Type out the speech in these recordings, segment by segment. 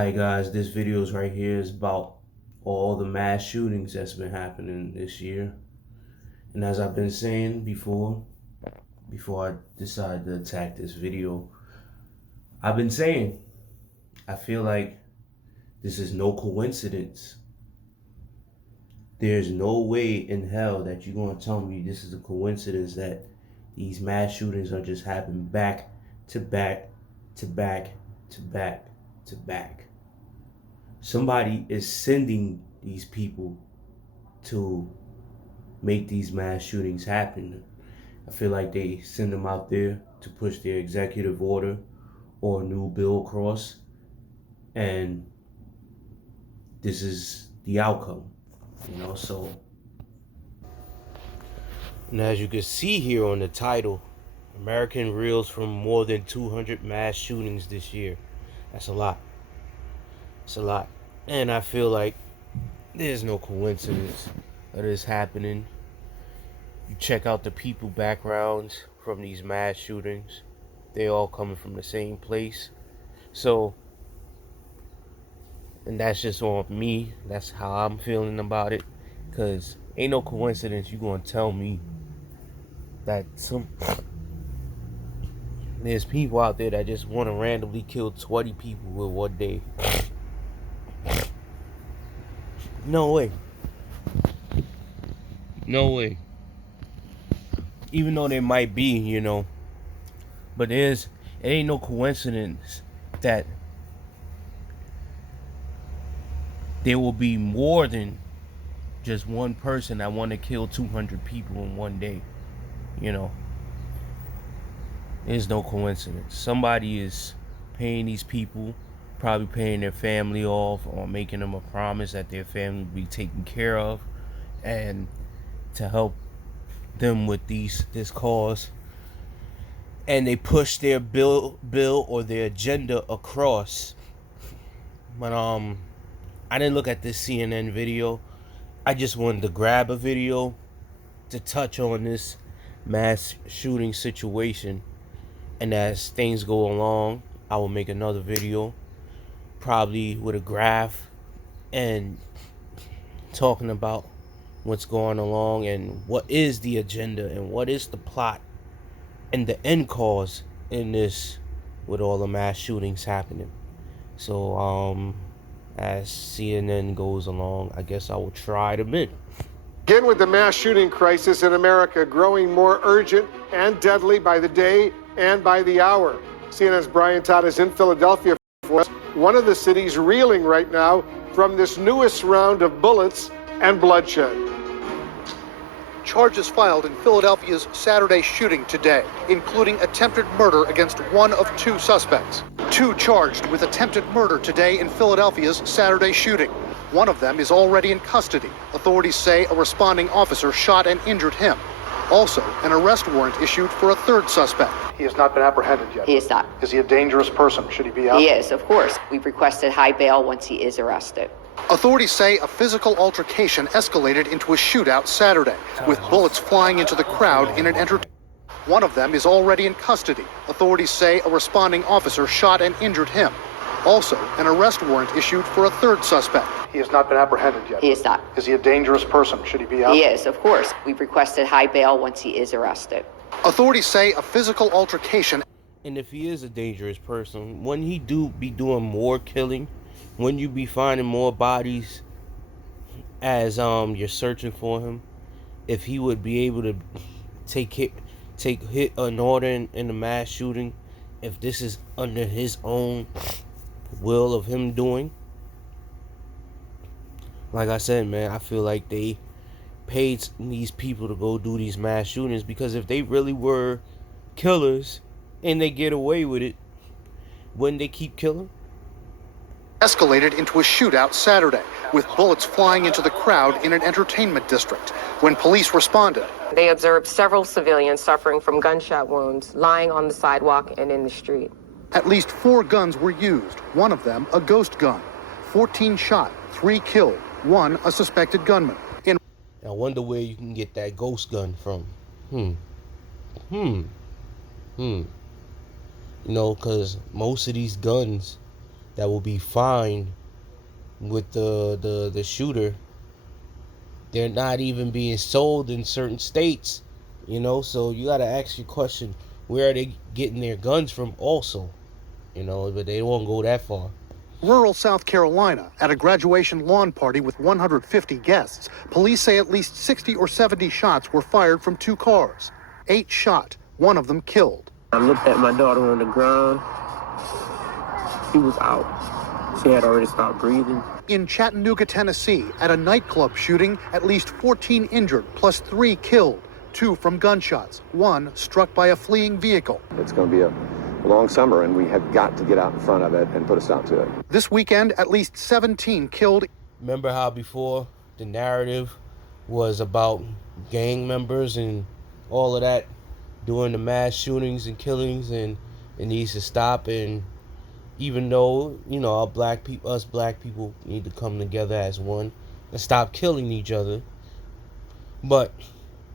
Hi guys, this video is right here is about all the mass shootings that's been happening this year. And as I've been saying before I decided to attack this video, I've been saying, I feel like this is no coincidence. There's no way in hell that you're gonna tell me this is a coincidence that these mass shootings are just happening back to back to back to back to back. Somebody is sending these people to make these mass shootings happen. I feel like they send them out there to push their executive order or a new bill across, and this is the outcome, so. And as you can see here on the title, American reels from more than 200 mass shootings this year. That's a lot. It's a lot. And I feel like there's no coincidence that is happening. You check out the people backgrounds from these mass shootings. They all coming from the same place. So, and that's just on me. That's how I'm feeling about it. Because ain't no coincidence you gonna tell me that there's people out there that just want to randomly kill 20 people with one day. No way. No way. Even though there might be, but it ain't no coincidence that there will be more than just one person that want to kill 200 people in one day. There's no coincidence. Somebody is paying these people, probably paying their family off or making them a promise that their family will be taken care of and to help them with this cause, and they push their bill or their agenda across. But I didn't look at this CNN video. I just wanted to grab a video to touch on this mass shooting situation, and as things go along, I will make another video, probably with a graph and talking about what's going along and what is the agenda and what is the plot and the end cause in this with all the mass shootings happening. So as CNN goes along, I guess I will try to begin. Begin with the mass shooting crisis in America growing more urgent and deadly by the day and by the hour. CNN's Brian Todd is in Philadelphia for us, one of the cities reeling right now from this newest round of bullets and bloodshed. Charges filed in Philadelphia's Saturday shooting today, including attempted murder against one of two suspects. Two charged with attempted murder today in Philadelphia's Saturday shooting. One of them is already in custody. Authorities say a responding officer shot and injured him. Also, an arrest warrant issued for a third suspect. He has not been apprehended yet. He is not. Is he a dangerous person? Should he be out? He is, of course. We've requested high bail once he is arrested. Authorities say a physical altercation escalated into a shootout Saturday, with bullets flying into the crowd in an entertainment. One of them is already in custody. Authorities say a responding officer shot and injured him. Also, an arrest warrant issued for a third suspect. He has not been apprehended yet. He is not. Is he a dangerous person? Should he be out? He is, of course. We've requested high bail once he is arrested. Authorities say a physical altercation. And if he is a dangerous person, wouldn't he be doing more killing? Wouldn't you be finding more bodies as you're searching for him? If he would be able to take hit an order in the mass shooting, if this is under his own will of him doing. Like I said, man, I feel like they paid these people to go do these mass shootings, because if they really were killers and they get away with it, wouldn't they keep killing? Escalated into a shootout Saturday, with bullets flying into the crowd in an entertainment district. When police responded, they observed several civilians suffering from gunshot wounds lying on the sidewalk and in the street. At least 4 guns were used, one of them a ghost gun. 14 shot, 3 killed, 1 a suspected gunman. I wonder where you can get that ghost gun from. Because most of these guns that will be fined with the shooter, they're not even being sold in certain states, you know. So you got to ask your question, where are they getting their guns from also, you know, but they won't go that far. Rural South Carolina, at a graduation lawn party with 150 guests, police say at least 60 or 70 shots were fired from 2 cars. 8 shot, one of them killed. I looked at my daughter on the ground. She was out. She had already stopped breathing. In Chattanooga, Tennessee, at a nightclub shooting, at least 14 injured, plus 3 killed, 2 from gunshots, 1 struck by a fleeing vehicle. It's going to be a long summer, and we have got to get out in front of it and put a stop to it. This weekend, at least 17 killed. Remember how before the narrative was about gang members and all of that, doing the mass shootings and killings, and it needs to stop. And even though, you know, us black people need to come together as one and stop killing each other, but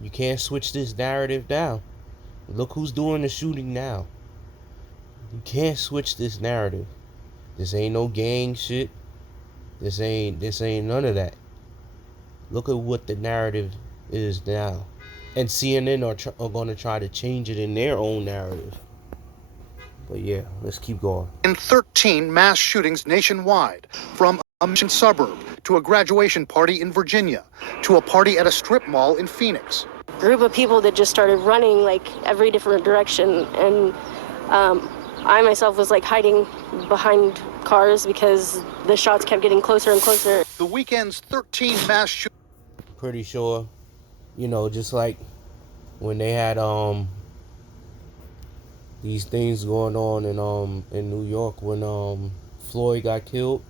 you can't switch this narrative now. Look who's doing the shooting now. You can't switch this narrative. This ain't no gang shit. This ain't none of that. Look at what the narrative is now. And CNN are going to try to change it in their own narrative. But yeah, let's keep going. In 13 mass shootings nationwide, from a mission suburb to a graduation party in Virginia to a party at a strip mall in Phoenix. Group of people that just started running like every different direction, and I myself was like hiding behind cars because the shots kept getting closer and closer. The weekend's 13 mass shootings. Pretty sure, you know, just like when they had these things going on in New York when Floyd got killed,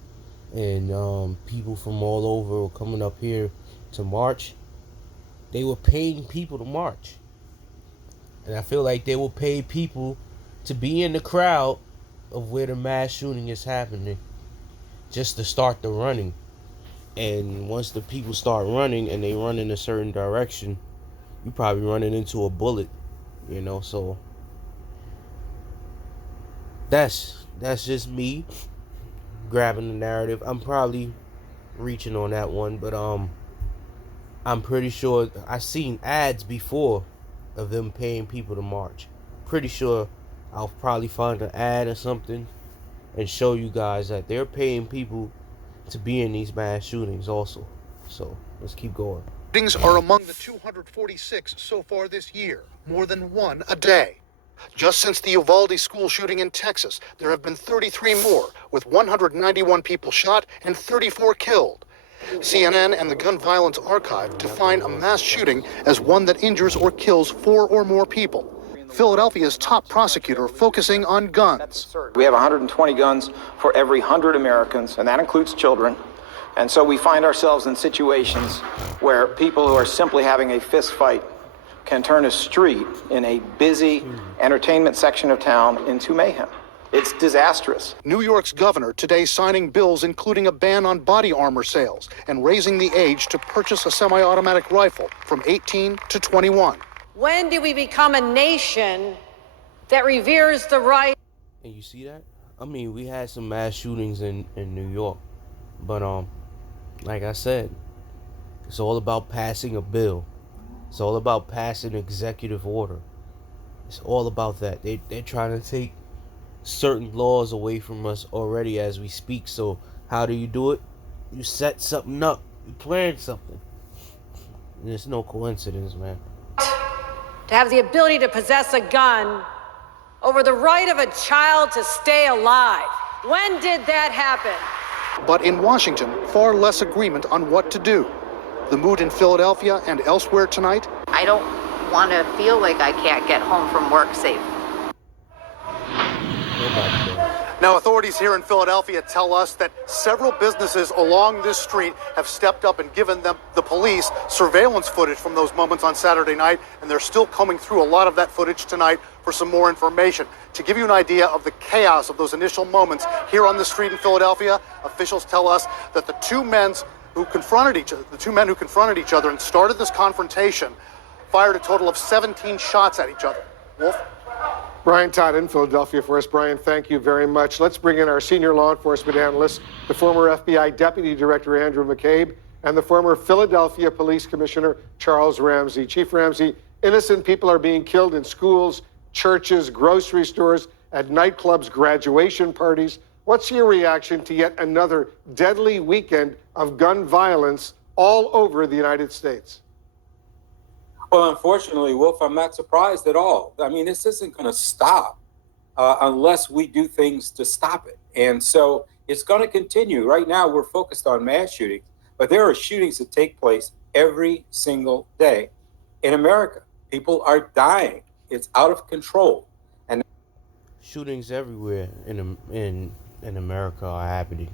and people from all over were coming up here to march. They were paying people to march, and I feel like they will pay people to be in the crowd of where the mass shooting is happening, just to start the running. And once the people start running and they run in a certain direction, you probably running into a bullet, you know. So that's just me grabbing the narrative. I'm probably reaching on that one, but I'm pretty sure I've seen ads before of them paying people to march. Pretty sure I'll probably find an ad or something and show you guys that they're paying people to be in these mass shootings also. So let's keep going. Shootings are among the 246 so far this year, more than 1 a day. Just since the Uvalde school shooting in Texas, there have been 33 more, with 191 people shot and 34 killed. CNN and the Gun Violence Archive define a mass shooting as one that injures or kills 4 or more people. Philadelphia's top prosecutor focusing on guns. We have 120 guns for every 100 Americans, and that includes children. And so we find ourselves in situations where people who are simply having a fist fight can turn a street in a busy entertainment section of town into mayhem. It's disastrous. New York's governor today signing bills including a ban on body armor sales and raising the age to purchase a semi-automatic rifle from 18 to 21. When do we become a nation that reveres the right? And you see that? I mean, we had some mass shootings in New York. But like I said, it's all about passing a bill. It's all about passing executive order. It's all about that. They're trying to take certain laws away from us already as we speak. So how do you do it? You set something up. You plan something. And it's no coincidence, man. To have the ability to possess a gun over the right of a child to stay alive. When did that happen? But in Washington, far less agreement on what to do. The mood in Philadelphia and elsewhere tonight? I don't want to feel like I can't get home from work safe. Now, authorities here in Philadelphia tell us that several businesses along this street have stepped up and given them, the police, surveillance footage from those moments on Saturday night, and they're still combing through a lot of that footage tonight for some more information. To give you an idea of the chaos of those initial moments here on the street in Philadelphia, officials tell us that the two men who confronted each other and started this confrontation fired a total of 17 shots at each other. Wolf? Brian Todd in Philadelphia for us. Brian, thank you very much. Let's bring in our senior law enforcement analyst, the former FBI Deputy Director Andrew McCabe, and the former Philadelphia Police Commissioner Charles Ramsey. Chief Ramsey, innocent people are being killed in schools, churches, grocery stores, at nightclubs, graduation parties. What's your reaction to yet another deadly weekend of gun violence all over the United States? Well, unfortunately, Wolf, I'm not surprised at all. I mean, this isn't going to stop unless we do things to stop it. And so it's going to continue. Right now, we're focused on mass shootings, but there are shootings that take place every single day in America. People are dying. It's out of control. And shootings everywhere in America are happening.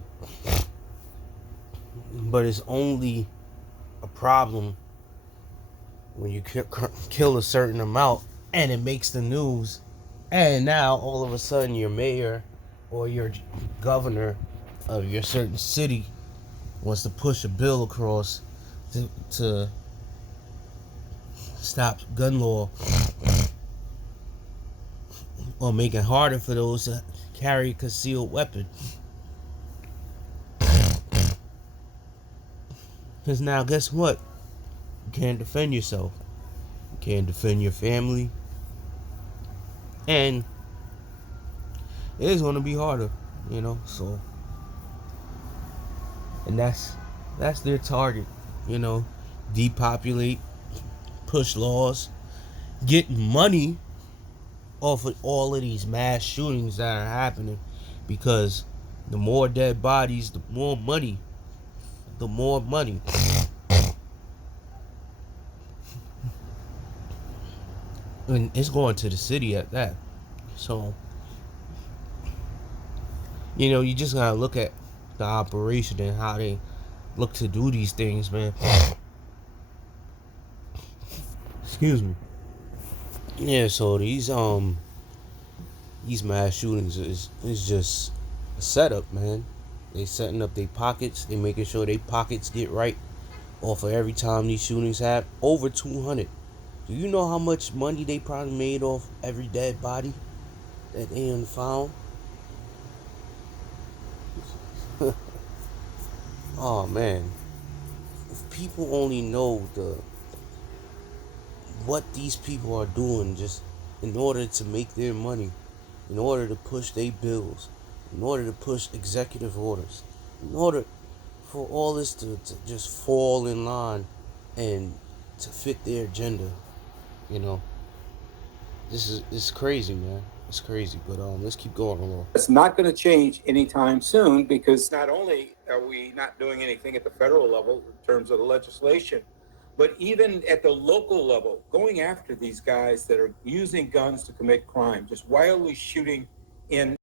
But it's only a problem when you kill a certain amount and it makes the news, and now all of a sudden your mayor or your governor of your certain city wants to push a bill across to stop gun law or make it harder for those to carry a concealed weapon. Because now guess what? You can't defend yourself. You can't defend your family. And it is going to be harder, you know, so. And that's their target, you know. Depopulate, push laws, get money off of all of these mass shootings that are happening. Because the more dead bodies, the more money. The more money. And it's going to the city at that. So, you know, you just gotta look at the operation and how they look to do these things, man. Excuse me. Yeah, so these mass shootings is just a setup, man. They setting up their pockets. They making sure their pockets get right off of every time these shootings happen. Over 200. Do you know how much money they probably made off every dead body that they done found? Oh man, if people only know what these people are doing just in order to make their money, in order to push their bills, in order to push executive orders, in order for all this to just fall in line and to fit their agenda. You know, this is crazy, man. It's crazy, but let's keep going along. It's not going to change anytime soon, because not only are we not doing anything at the federal level in terms of the legislation, but even at the local level, going after these guys that are using guns to commit crime, just wildly shooting in